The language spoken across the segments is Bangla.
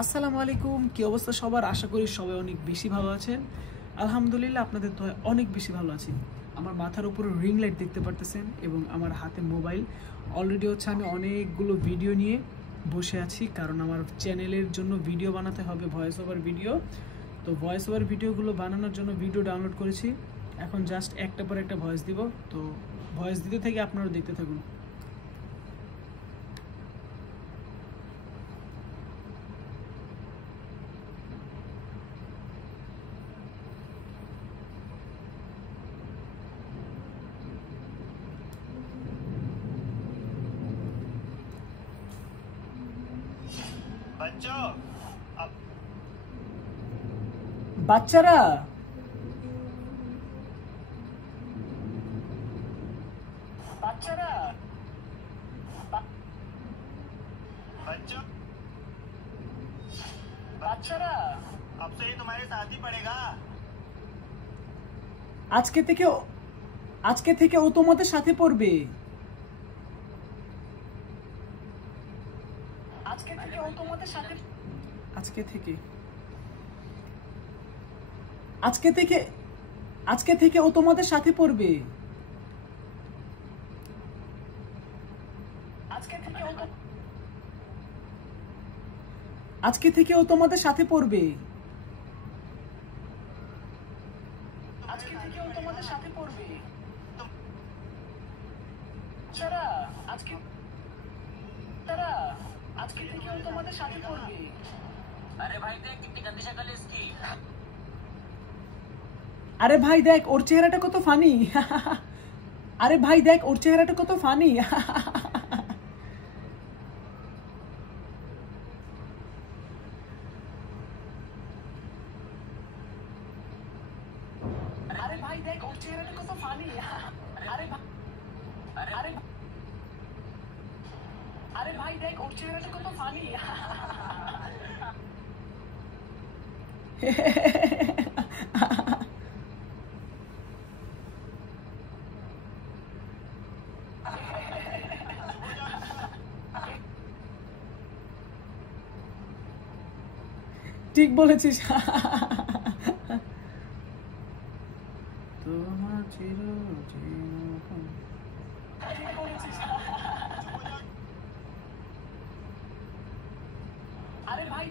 আসসালামু আলাইকুম, কি অবস্থা সবার? আশা করি সবাই অনেক বেশি ভালো আছেন। আলহামদুলিল্লাহ, আপনাদের দয়ায় অনেক বেশি ভালো আছি। আমার মাথার উপরে রিং লাইট দেখতে পারতেছেন এবং আমার হাতে মোবাইল। অলরেডি হচ্ছে আমি অনেকগুলো ভিডিও নিয়ে বসে আছি, কারণ আমার চ্যানেলের জন্য ভিডিও বানাতে হবে, ভয়েস ওভার ভিডিও। তো ভয়েস ওভার ভিডিওগুলো বানানোর জন্য ভিডিও ডাউনলোড করেছি। এখন জাস্ট একটা পর একটা ভয়েস দিব। তো ভয়েস দিতে থেকে আপনারা দেখতে থাকুন। বাচ্চারা, बच्चों अब से ही तुम्हारे साथ ही पड़ेगा। আজকে থেকে ও তোমাদের সাথে পড়বে। আজকে থেকে ও তোমাদের সাথে পড়বে। আজকে থেকে ও তোমাদের সাথে পড়বে। अरे भाई देख कितनी गंदी शक्ल है इसकी। আরে ভাই দেখ ওর চেহারাটা কত ফানি। আরে ভাই দেখ ওর চেহারাটা কত ফানি। আরে ভাই দেখ ওর চেহারাটা কত ফানি। আরে ভাই দেখ ওর চেহারাটা কত ফানি। ঠিক বলেছিস। তোমার আরে ভাই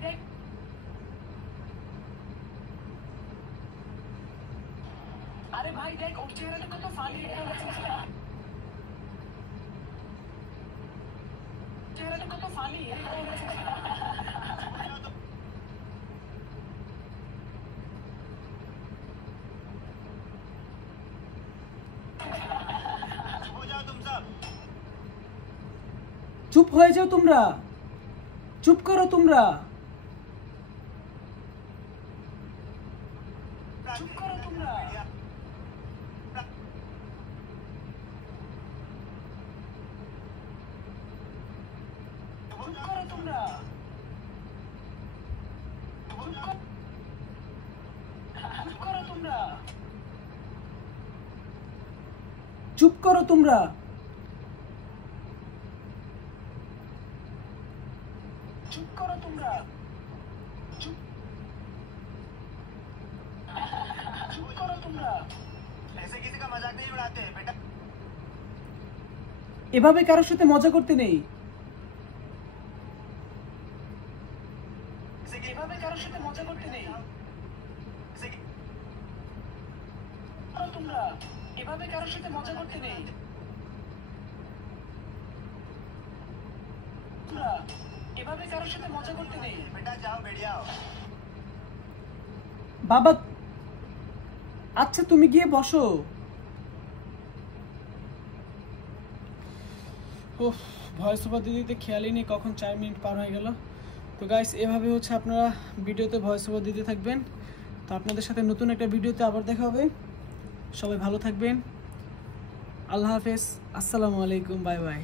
দেখ ওর চেহারাটা কত ফানি। চেহারাটা কত ফানি। চুপ হয়ে যাও তোমরা, চুপ করো তোমরা। চুপ করো তোমরা। ऐसे किसी का मजाक नहीं उड़ाते बेटा। এভাবে কারোর সাথে মজা করতে নেই। बेटा जाओ बेड़िया বাবা, আচ্ছা তুমি গিয়ে বসো। ভয়েস ওভার দিতে খেয়ালই নেই কখন 4 মিনিট পার হয়ে গেল। তো গাইস, এভাবে হচ্ছে আপনারা ভিডিওতে ভয়েস ওভার দিতে থাকবেন। তো আপনাদের সাথে নতুন একটা ভিডিওতে আবার দেখা হবে। সবাই ভালো থাকবেন। আল্লাহ হাফেজ, আসসালামু আলাইকুম, বাই বাই।